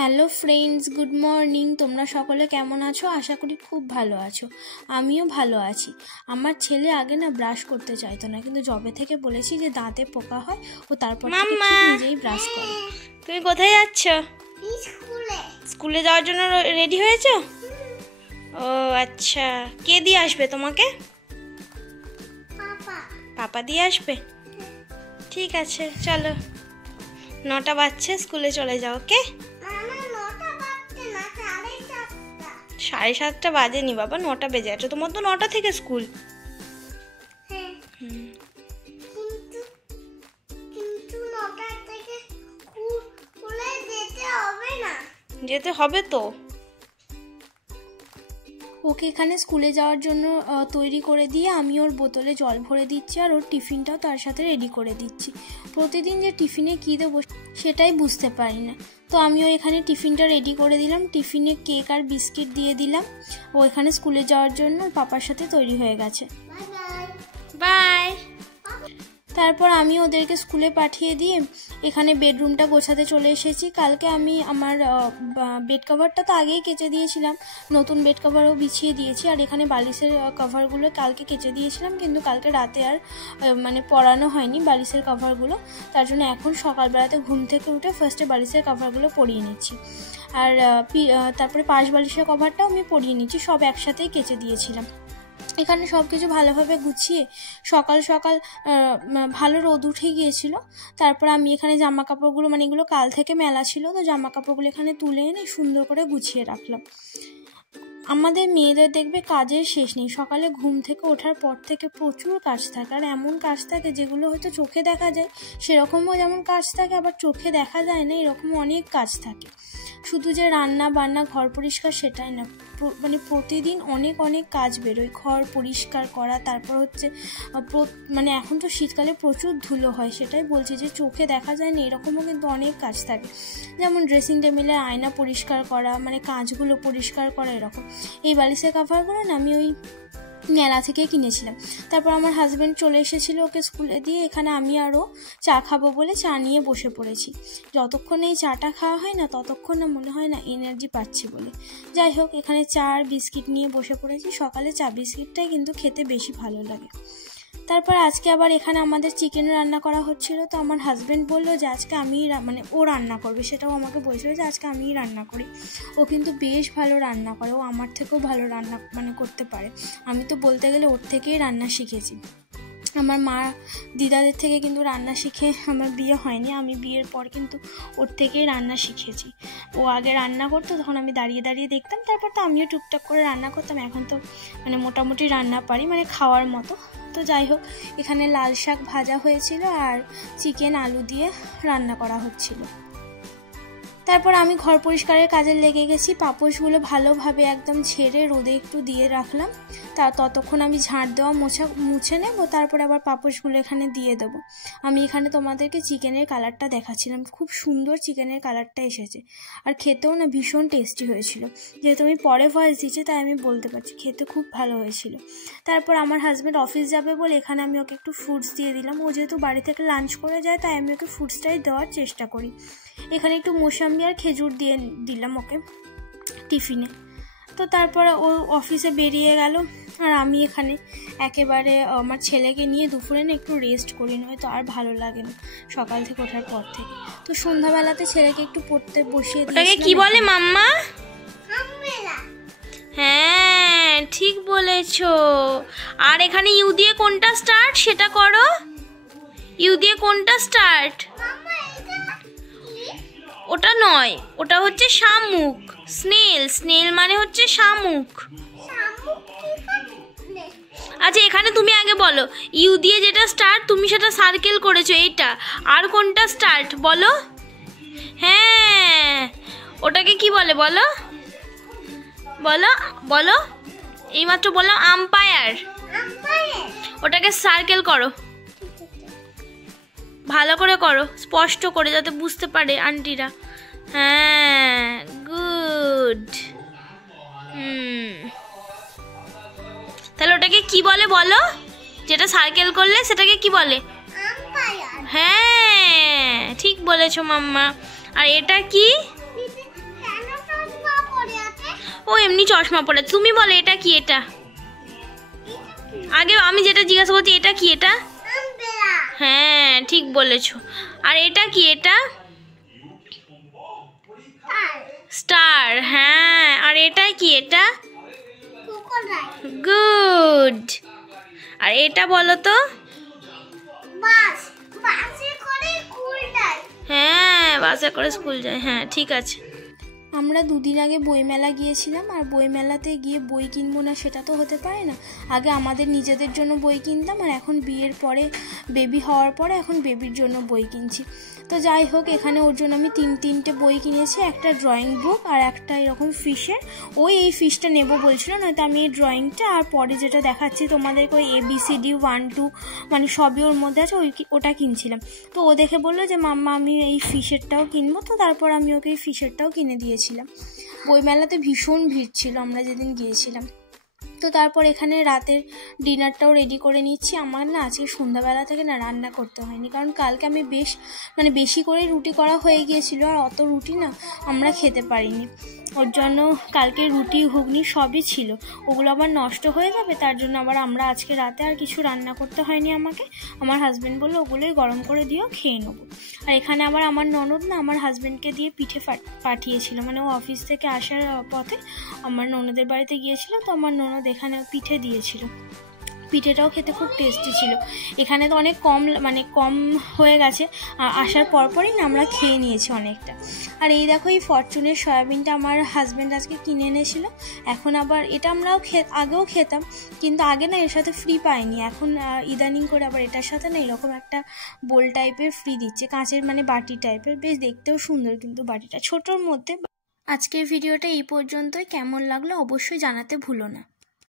Hello friends, good morning. তোমরা সকলে কেমন আছো? আশা করি খুব ভালো আছো। আমিও ভালো আছি। আমার ছেলে আগে না ব্রাশ করতে চাইতো না, কিন্তু যবে থেকে বলেছি যে দাঁতে পোকা হয় ও তারপর থেকে ঠিক নিজেই ব্রাশ করে। তুমি কোথায় যাচ্ছ? স্কুলে যাওয়ার জন্য রেডি হয়েছো? ও আচ্ছা, কে দিয়ে আসবে তোমাকে? পাপা দিয়ে আসবে। ঠিক আছে, চলো। 9টা বাজছে, স্কুলে চলে যাও। ওকে? 7:30 বাজেনি বাবা, 9টা বেজে আছে। তোমার তো 9টা থেকে স্কুল। যেতে হবে তো। ওকে এখানে স্কুলে যাওয়ার জন্য তৈরি করে দিয়ে আমি ওর বোতলে জল ভরে দিচ্ছি, আর ওর টিফিনটাও তার সাথে রেডি করে দিচ্ছি। প্রতিদিন যে টিফিনে কী দেবো সেটাই বুঝতে পারি না, তো আমিও এখানে টিফিনটা রেডি করে দিলাম। টিফিনে কেক আর বিস্কিট দিয়ে দিলাম। ও এখানে স্কুলে যাওয়ার জন্য পাপার সাথে তৈরি হয়ে গেছে। বাই। তারপর আমি ওদেরকে স্কুলে পাঠিয়ে দিয়ে এখানে বেডরুমটা গোছাতে চলে এসেছি। কালকে আমি আমার বেড কভারটা তো আগেই কেচে দিয়েছিলাম, নতুন বেড কভারও বিছিয়ে দিয়েছি। আর এখানে বালিশের কভারগুলো কালকে কেচে দিয়েছিলাম, কিন্তু কালকে রাতে আর পরানো হয়নি বালিশের কভারগুলো। তার জন্য এখন সকালবেলাতে ঘুম থেকে উঠে ফার্স্টে বালিশের কভারগুলো পরিয়ে নিচ্ছি, আর তারপরে পাশ বালিশের কভারটাও আমি পরিয়ে নিচ্ছি। সব একসাথেই কেচে দিয়েছিলাম। এখানে সব কিছু ভালোভাবে গুছিয়ে সকাল সকাল ভালো রোদ উঠে গিয়েছিল। তারপর আমি এখানে জামা কাপড়গুলো, মানে এগুলো কাল থেকে মেলা ছিল, তো জামা কাপড়গুলো এখানে তুলে এনে সুন্দর করে গুছিয়ে রাখলাম। আমাদের মেয়েদের দেখবে কাজের শেষ নেই। সকালে ঘুম থেকে ওঠার পর থেকে প্রচুর কাজ থাকে, আর এমন কাজ থাকে যেগুলো হয়তো চোখে দেখা যায় সেরকমও যেমন কাজ থাকে, আবার চোখে দেখা যায় না এরকম অনেক কাজ থাকে। শুধু যে রান্না বান্না ঘর পরিষ্কার সেটাই না, মানে প্রতিদিন অনেক অনেক কাজ বেরোয়। ঘর পরিষ্কার করা, তারপর হচ্ছে মানে এখন তো শীতকালে প্রচুর ধুলো হয়, সেটাই বলছি যে চোখে দেখা যায় না এরকমও কিন্তু অনেক কাজ থাকে। যেমন ড্রেসিং টেবিলের আয়না পরিষ্কার করা, মানে কাঁচগুলো পরিষ্কার করা এরকম। এই বালিশের কভারগুলো না আমি ওই মেলা থেকে কিনেছিলাম। তারপর আমার হাজব্যান্ড চলে এসেছিল ওকে স্কুলে দিয়ে। এখানে আমি আরও চা খাবো বলে চা নিয়ে বসে পড়েছি। যতক্ষণ এই চাটা খাওয়া হয় না ততক্ষণ না মনে হয় না এনার্জি পাচ্ছি বলে। যাই হোক, এখানে চা আর বিস্কিট নিয়ে বসে পড়েছি। সকালে চা বিস্কিটটাই কিন্তু খেতে বেশি ভালো লাগে। তারপর আজকে আবার এখানে আমাদের চিকেন রান্না করা হচ্ছিল, তো আমার হাজব্যান্ড বললো যে আজকে মানে ও রান্না করবে, সেটাও আমাকে বলছিল যে আজকে আমিই রান্না করি। ও কিন্তু বেশ ভালো রান্না করে, ও আমার থেকেও ভালো রান্না করতে পারে। আমি তো বলতে গেলে ওর থেকেই রান্না শিখেছি। আমার মা দিদাদের থেকে কিন্তু রান্না শিখে আমার বিয়ে হয়নি, আমি বিয়ের পর কিন্তু ওর থেকেই রান্না শিখেছি। ও আগে রান্না করতো, তখন আমি দাঁড়িয়ে দাঁড়িয়ে দেখতাম, তারপর তো আমিও টুকটাক করে রান্না করতাম। এখন তো মোটামুটি রান্না পারি, খাওয়ার মতো। তো যাই হোক, এখানে লাল শাক ভাজা হয়েছিল আর চিকেন আলু দিয়ে রান্না করা হচ্ছিল। তারপর আমি ঘর পরিষ্কারের কাজে লেগে গেছি। পাপোশগুলো ভালোভাবে একদম ঝেড়ে রোদে একটু দিয়ে রাখলাম। ততক্ষণ আমি ঝাঁট দেওয়া মুছে নেব, তারপর আবার পাপোশগুলো এখানে দিয়ে দেবো। আমি এখানে তোমাদেরকে চিকেনের কালারটা দেখাচ্ছিলাম, খুব সুন্দর চিকেনের কালারটা এসেছে, আর খেতেও না ভীষণ টেস্টি হয়েছিল। যেহেতু আমি পরে ভয়েস দিচ্ছি তাই আমি বলতে পারছি খেতে খুব ভালো হয়েছিল। তারপর আমার হাজব্যান্ড অফিস যাবে বলে এখানে আমি ওকে একটু ফ্রুটস দিয়ে দিলাম। ও যেহেতু বাড়ি থেকে লাঞ্চ করে যায় তাই আমি ওকে ফ্রুটসটাই দেওয়ার চেষ্টা করি। এখানে একটু মোসাম্বি আর খেজুর দিয়ে দিলাম ওকে টিফিনে। তো তারপরে ও অফিসে বেরিয়ে গেল, আর আমি এখানে একেবারে আমার ছেলেকে নিয়ে দুপুরে না একটু রেস্ট করি, নয়তো আর ভালো লাগে না সকাল থেকে ওঠার পর থেকে। তো সন্ধ্যাবেলাতে ছেলেকে একটু পড়তে বসিয়ে দিই। ওটাকে কি বলে মাম্মা? হ্যাঁ, ঠিক বলেছো। আর এখানে ইউ দিয়ে কোনটা স্টার্ট সেটা করো। ইউ দিয়ে কোনটা স্টার্ট? ওটা নয়, ওটা হচ্ছে শামুক। স্নেল মানে হচ্ছে শামুক। আচ্ছা, এখানে তুমি আগে বলো, ইউ দিয়ে যেটা স্টার্ট তুমি সেটা সার্কেল করেছো এইটা, আর কোনটা স্টার্ট বলো। হ্যাঁ, ওটাকে কি বলে বলো বলো বলো। এইমাত্র বললাম আম্পায়ার। ওটাকে সার্কেল করো, ভালো করে করো, স্পষ্ট করে যাতে বুঝতে পারে আন্টিরা। হ্যাঁ, গুড। তাহলে ওটাকে কি বলে বলো? যেটা সার্কেল করলে সেটাকে কি বলে? হ্যাঁ, ঠিক বলেছো মাম্মা। আর এটা কি? ও এমনি চশমা পরে। তুমি বলো এটা কি? এটা আগে আমি যেটা জিজ্ঞাসা করছি, এটা কি? এটা হ্যাঁ ঠিক বলেছো। আর এটা কি? এটা স্টার। হ্যাঁ, আর এটা কি? এটা গুড। আর এটা বলো তো? হ্যাঁ, বাসে করে স্কুল যায়। হ্যাঁ ঠিক আছে। আমরা দুদিন আগে বইমেলা গিয়েছিলাম, আর বইমেলাতে গিয়ে বই কিনবো না সেটা তো হতে পারে না। আগে আমাদের নিজেদের জন্য বই কিনতাম, আর এখন বিয়ের পরে বেবি হওয়ার পরে এখন বেবির জন্য বই কিনছি। তো যাই হোক, এখানে ওর জন্য আমি তিনটে বই কিনেছি, একটা ড্রয়িং বুক আর একটা এরকম ফিশের। ওই এই ফিশটা নেবো বলছিল, নয়তো আমি এই ড্রয়িংটা আর পরে যেটা দেখাচ্ছি তোমাদেরকে ওই ABCD 1 2 মানে সবই ওর মধ্যে আছে, ওটা কিনছিলাম। তো ও দেখে বললো যে মাম্মা আমি এই ফিশেরটাও কিনবো, তো তারপর আমি ওকে এই ফিশেরটাও কিনে দিয়েছিলাম। বইমেলাতে ভীষণ ভিড় ছিল আমরা যেদিন গিয়েছিলাম। তো তারপর এখানে রাতের ডিনারটাও রেডি করে নিচ্ছি। আমার না আজকে সন্ধ্যাবেলা থেকে না রান্না করতে হয়নি, কারণ কালকে আমি বেশি করে রুটি করা হয়ে গিয়েছিল, আর অত রুটি না আমরা খেতে পারিনি। ওর জন্য কালকে রুটি ঘুগনি সবই ছিল, ওগুলো আবার নষ্ট হয়ে যাবে, তার জন্য আবার আমরা আজকে রাতে আর কিছু রান্না করতে হয়নি আমাকে। আমার হাজব্যান্ড বললো ওগুলোই গরম করে দিও, খেয়ে নেবো। আর এখানে আবার আমার ননদ না আমার হাজব্যান্ডকে দিয়ে পিঠে পাঠিয়েছিল, মানে ও অফিস থেকে আসার পথে আমার ননদের বাড়িতে গিয়েছিল, তো আমার ননদ এখানে পিঠে দিয়েছিল। পিঠেটাও খেতে খুব টেস্টি ছিল। এখানে তো অনেক কম হয়ে গেছে, আসার পরপরই না আমরা খেয়ে নিয়েছি অনেকটা। আর এই দেখো, এই ফরচুনের সয়াবিনটা আমার হাজব্যান্ড আজকে কিনে এনেছিল। এখন আবার এটা আমরাও আগেও খেতাম, কিন্তু আগে না এর সাথে ফ্রি পাইনি, এখন ইদানিং করে আবার এটার সাথে না এরকম একটা বোল টাইপের ফ্রি দিচ্ছে, কাঁচের মানে বাটি টাইপের, বেশ দেখতেও সুন্দর কিন্তু বাটিটা ছোটোর মধ্যে। আজকের ভিডিওটা এই পর্যন্তই। কেমন লাগলো অবশ্যই জানাতে ভুলো না।